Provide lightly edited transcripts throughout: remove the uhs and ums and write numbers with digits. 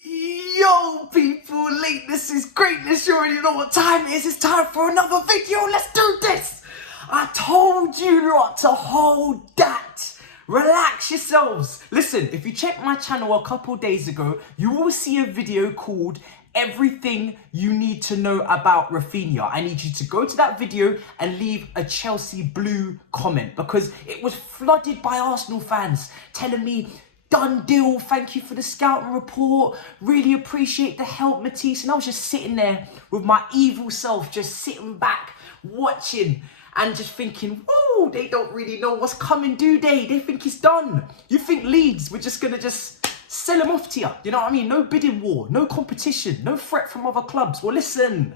Yo, people, lateness is greatness. You already know what time it is. It's time for another video. Let's do this. I told you not to hold that. Relax yourselves. Listen, if you check my channel a couple days ago, you will see a video called Everything You Need to Know About Raphinha. I need you to go to that video and leave a Chelsea blue comment because it was flooded by Arsenal fans telling me, done deal, thank you for the scouting report, really appreciate the help, Matisse. And I was just sitting there with my evil self, just sitting back, watching and just thinking, whoa, they don't really know what's coming, do they? They think it's done. You think Leeds, we're just gonna just sell them off to you, you know what I mean? No bidding war, no competition, no threat from other clubs. Well, listen.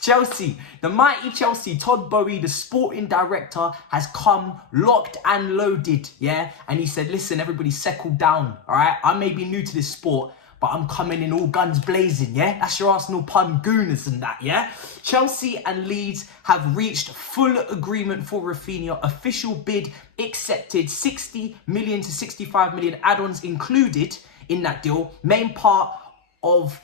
Chelsea, the mighty Chelsea, Todd Boehly, the sporting director, has come locked and loaded, yeah? And he said, listen, everybody settle down, all right? I may be new to this sport, but I'm coming in all guns blazing, yeah? That's your Arsenal pun gooners and that, yeah? Chelsea and Leeds have reached full agreement for Raphinha. Official bid accepted, 60 million to 65 million add-ons included in that deal. Main part of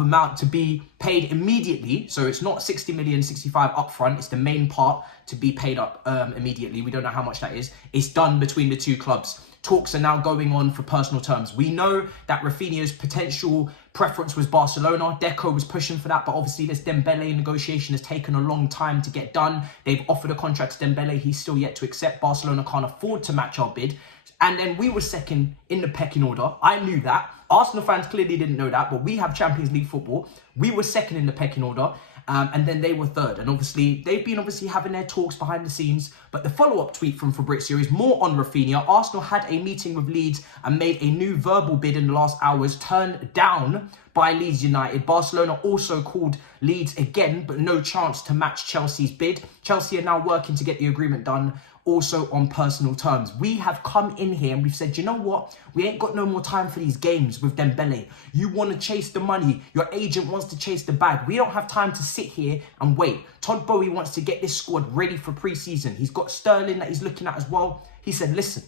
amount to be paid immediately. So it's not 60 million, 65 upfront. It's the main part to be paid up immediately. We don't know how much that is. It's done between the two clubs. Talks are now going on for personal terms. We know that Raphinha's potential preference was Barcelona. Deco was pushing for that, but obviously this Dembele negotiation has taken a long time to get done. They've offered a contract to Dembele. He's still yet to accept. Barcelona can't afford to match our bid. And then we were second in the pecking order. I knew that. Arsenal fans clearly didn't know that, but we have Champions League football. We were second in the pecking order, and then they were third. And obviously, they've been having their talks behind the scenes. But the follow-up tweet from Fabrizio is more on Raphinha. Arsenal had a meeting with Leeds and made a new verbal bid in the last hours, turned down by Leeds United. Barcelona also called Leeds again, but no chance to match Chelsea's bid. Chelsea are now working to get the agreement done, also on personal terms. We have come in here and we've said, you know what? We ain't got no more time for these games with Dembele. You want to chase the money. Your agent wants to chase the bag. We don't have time to sit here and wait. Todd Boehly wants to get this squad ready for pre-season. He's got Sterling that he's looking at as well. He said, listen,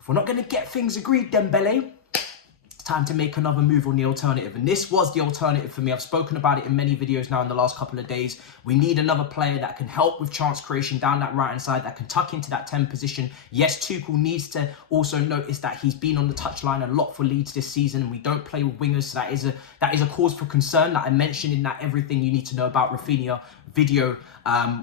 if we're not going to get things agreed, Dembele, time to make another move on the alternative. And this was the alternative for me. I've spoken about it in many videos now in the last couple of days. We need another player that can help with chance creation down that right hand side, that can tuck into that 10 position. Yes, Tuchel needs to also notice that he's been on the touchline a lot for Leeds this season, and we don't play with wingers, so that is a cause for concern that I mentioned in that Everything You Need to Know About Raphinha video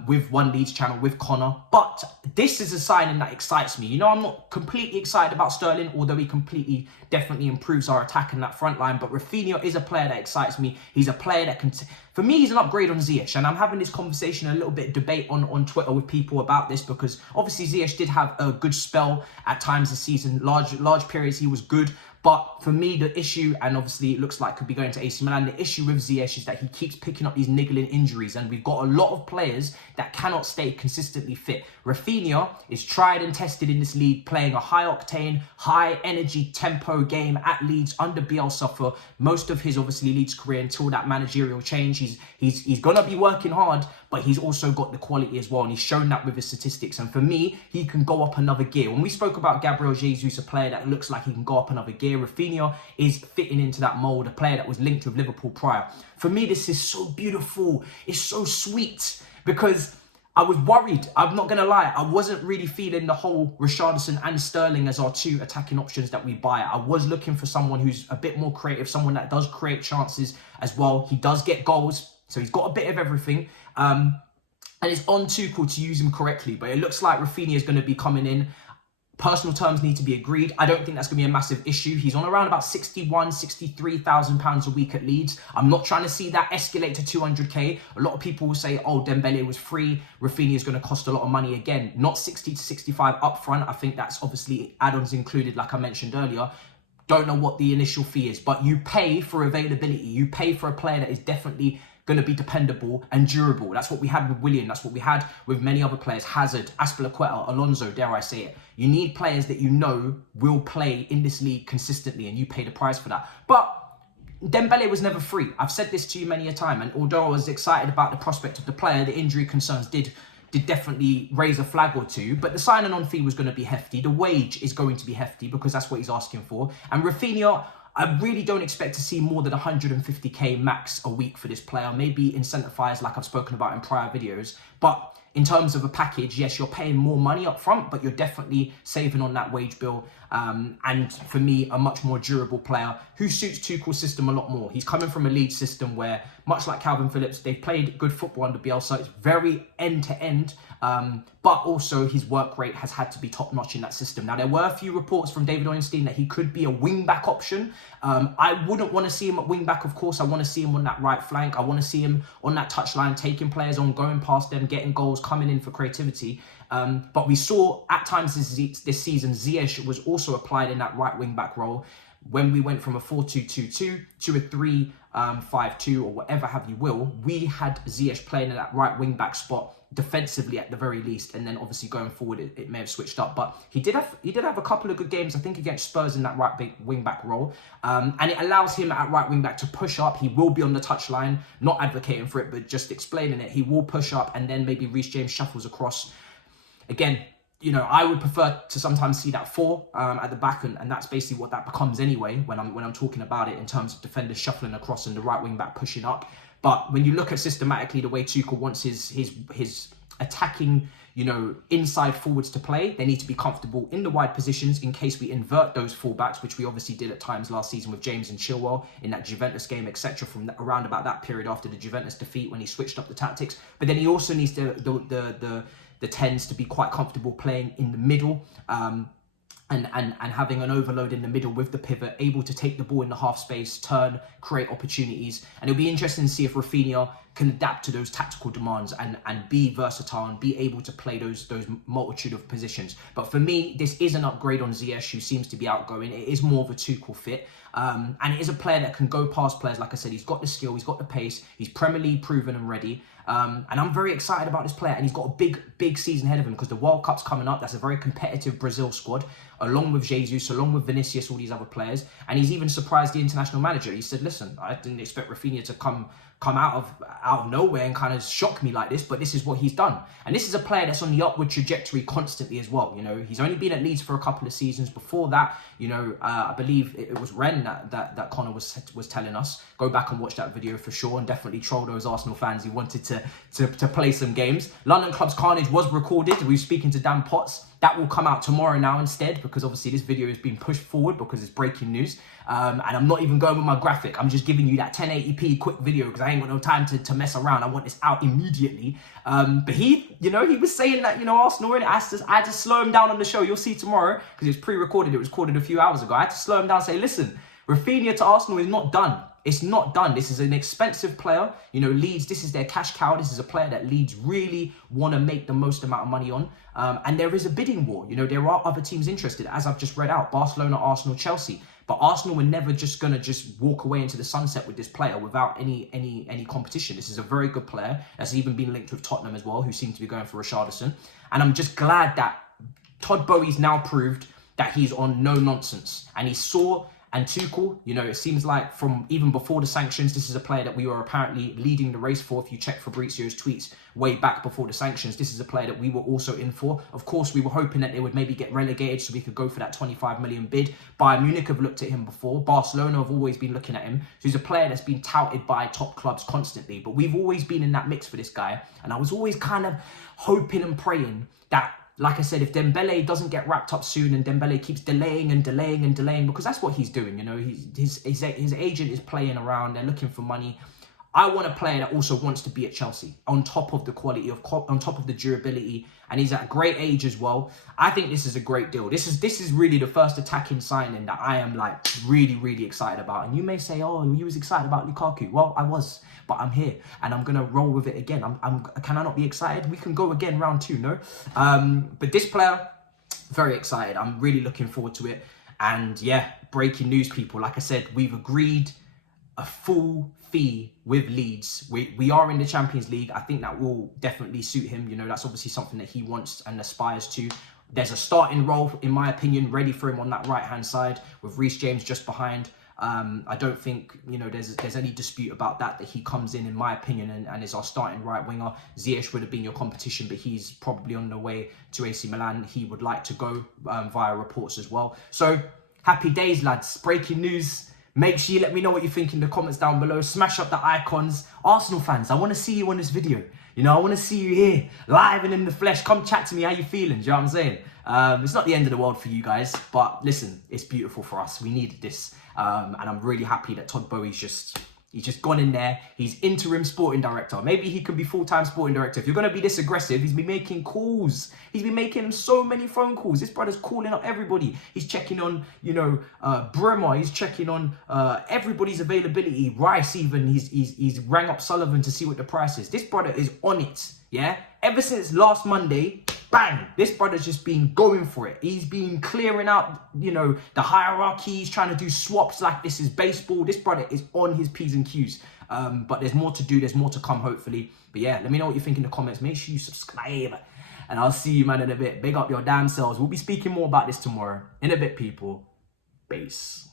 with One Leeds channel with Connor. But this is a signing that excites me. You know, I'm not completely excited about Sterling, although he definitely improves our attack in that front line. But Raphinha is a player that excites me. He's a player that can, for me, he's an upgrade on Ziyech. And I'm having this conversation, a little bit of debate on Twitter with people about this, because obviously Ziyech did have a good spell at times this season. Large periods he was good. But for me, the issue, and obviously it looks like could be going to AC Milan, the issue with Ziyech is that he keeps picking up these niggling injuries, and we've got a lot of players that cannot stay consistently fit. Raphinha is tried and tested in this league, playing a high-octane, high-energy tempo game at Leeds under Bielsa for most of his, obviously, Leeds career until that managerial change. He's going to be working hard, but he's also got the quality as well, and he's shown that with his statistics. And for me, he can go up another gear. When we spoke about Gabriel Jesus, a player that looks like he can go up another gear, Raphinha is fitting into that mold, a player that was linked with Liverpool prior. For me, this is so beautiful. It's so sweet, because I was worried. I'm not going to lie. I wasn't really feeling the whole Richarlison and Sterling as our two attacking options that we buy. I was looking for someone who's a bit more creative, someone that does create chances as well. He does get goals, so he's got a bit of everything. And it's on Tuchel to use him correctly. But it looks like Raphinha is going to be coming in. Personal terms need to be agreed. I don't think that's going to be a massive issue. He's on around about 61, 63,000 pounds a week at Leeds. I'm not trying to see that escalate to 200k. A lot of people will say, oh, Dembele was free. Raphinha is going to cost a lot of money. Again, not 60 to 65 up front. I think that's obviously add-ons included, like I mentioned earlier. Don't know what the initial fee is, but you pay for availability. You pay for a player that is definitely going to be dependable and durable. That's what we had with Willian. That's what we had with many other players. Hazard, Azpilicueta, Alonso, dare I say it. You need players that you know will play in this league consistently, and you pay the price for that. But Dembele was never free. I've said this to you many a time, and although I was excited about the prospect of the player, the injury concerns did did definitely raise a flag or two, but the signing on fee was going to be hefty. The wage is going to be hefty because that's what he's asking for. And Raphinha, I really don't expect to see more than 150k max a week for this player. Maybe incentivized like I've spoken about in prior videos. But in terms of a package, yes, you're paying more money up front, but you're definitely saving on that wage bill. And for me, a much more durable player who suits Tuchel's system a lot more. He's coming from a Leeds system where, much like Calvin Phillips, they've played good football under Bielsa. It's very end-to-end, but also his work rate has had to be top-notch in that system. Now, there were a few reports from David Ornstein that he could be a wing-back option. I wouldn't want to see him at wing-back, of course. I want to see him on that right flank. I want to see him on that touchline, taking players on, going past them, getting goals, coming in for creativity. But we saw at times this season, Ziyech was also applied in that right wing-back role when we went from a 4-2-2-2 to a 3-5-2 or whatever have you will. We had Ziyech playing in that right wing-back spot defensively at the very least, and then obviously going forward it may have switched up, but he did have a couple of good games, I think, against Spurs in that right wing back role, and it allows him at right wing back to push up. He will be on the touchline, not advocating for it but just explaining it. He will push up, and then maybe Reece James shuffles across. Again, you know, I would prefer to sometimes see that 4 at the back, and that's basically what that becomes anyway when I'm talking about it in terms of defenders shuffling across and the right wing back pushing up. But when you look at systematically the way Tuchel wants his attacking, you know, inside forwards to play, they need to be comfortable in the wide positions in case we invert those fullbacks, which we obviously did at times last season with James and Chilwell in that Juventus game, etc. From around about that period after the Juventus defeat when he switched up the tactics. But then he also needs the 10s to be quite comfortable playing in the middle. And having an overload in the middle with the pivot, able to take the ball in the half space, turn, create opportunities. And it'll be interesting to see if Raphinha can adapt to those tactical demands and be versatile and be able to play those multitude of positions. But for me, this is an upgrade on Ziyech, who seems to be outgoing. It is more of a Tuchel fit. And it is a player that can go past players. Like I said, he's got the skill, he's got the pace, he's Premier League proven and ready. And I'm very excited about this player, and he's got a big season ahead of him because the World Cup's coming up. That's a very competitive Brazil squad, along with Jesus, along with Vinicius, all these other players. And he's even surprised the international manager. He said, listen, I didn't expect Raphinha to come out of nowhere and kind of shock me like this, but this is what he's done. And this is a player that's on the upward trajectory constantly as well. You know, he's only been at Leeds for a couple of seasons. Before that, you know, I believe it was Ren that Connor was telling us. Go back and watch that video for sure, and definitely troll those Arsenal fans who wanted to play some games. London Club's Carnage was recorded. We were speaking to Dan Potts. That will come out tomorrow now instead, because obviously this video is being pushed forward because it's breaking news. And I'm not even going with my graphic. I'm just giving you that 1080p quick video because I ain't got no time to mess around. I want this out immediately. But he was saying that, you know, Arsenal, I had to slow him down on the show. You'll see tomorrow because it was pre-recorded. It was recorded a few hours ago. I had to slow him down and say, listen, Raphinha to Arsenal is not done. It's not done. This is an expensive player. You know, Leeds, this is their cash cow. This is a player that Leeds really want to make the most amount of money on. And there is a bidding war. You know, there are other teams interested, as I've just read out. Barcelona, Arsenal, Chelsea. But Arsenal were never just going to just walk away into the sunset with this player without any competition. This is a very good player. That's even been linked with Tottenham as well, who seem to be going for Richarlison. And I'm just glad that Todd Bowie's now proved that he's on no nonsense. And he saw... And Tuchel, you know, it seems like from even before the sanctions, this is a player that we were apparently leading the race for. If you check Fabrizio's tweets way back before the sanctions, this is a player that we were also in for. Of course, we were hoping that they would maybe get relegated so we could go for that 25 million bid. Bayern Munich have looked at him before. Barcelona have always been looking at him. So he's a player that's been touted by top clubs constantly. But we've always been in that mix for this guy. And I was always kind of hoping and praying that, like I said, if Dembele doesn't get wrapped up soon and Dembele keeps delaying, because that's what he's doing, you know, his agent is playing around, they're looking for money. I want a player that also wants to be at Chelsea, on top of the quality, on top of the durability, and he's at a great age as well. I think this is a great deal. This is really the first attacking signing that I am like really excited about. And you may say, oh, you was excited about Lukaku. Well, I was, but I'm here and I'm gonna roll with it again. Can I not be excited? We can go again round 2, no? But this player, very excited. I'm really looking forward to it. And yeah, breaking news, people. Like I said, we've agreed a full fee with Leeds. We are in the Champions League. I think that will definitely suit him. You know, that's obviously something that he wants and aspires to. There's a starting role, in my opinion, ready for him on that right-hand side with Reece James just behind. I don't think, you know, there's any dispute about that he comes in my opinion, and is our starting right winger. Ziyech would have been your competition, but he's probably on the way to AC Milan. He would like to go via reports as well. So happy days, lads. Breaking news. Make sure you let me know what you think in the comments down below. Smash up the icons. Arsenal fans, I want to see you on this video. You know, I want to see you here, live and in the flesh. Come chat to me, how you feeling? Do you know what I'm saying? It's not the end of the world for you guys, but listen, it's beautiful for us. We needed this. And I'm really happy that Todd Bowie's he's just gone in there. He's interim sporting director. Maybe he could be full-time sporting director. If you're going to be this aggressive, he's been making calls. He's been making so many phone calls. This brother's calling up everybody. He's checking on, you know, Bremer. He's checking on everybody's availability. Rice even. He's rang up Sullivan to see what the price is. This brother is on it, yeah? Ever since last Monday, bang, this brother's just been going for it. He's been clearing out, you know, the hierarchy. He's trying to do swaps like this is baseball. This brother is on his P's and Q's. But there's more to do. There's more to come, hopefully. But yeah, let me know what you think in the comments. Make sure you subscribe. And I'll see you, man, in a bit. Big up your damn selves. We'll be speaking more about this tomorrow. In a bit, people. Peace.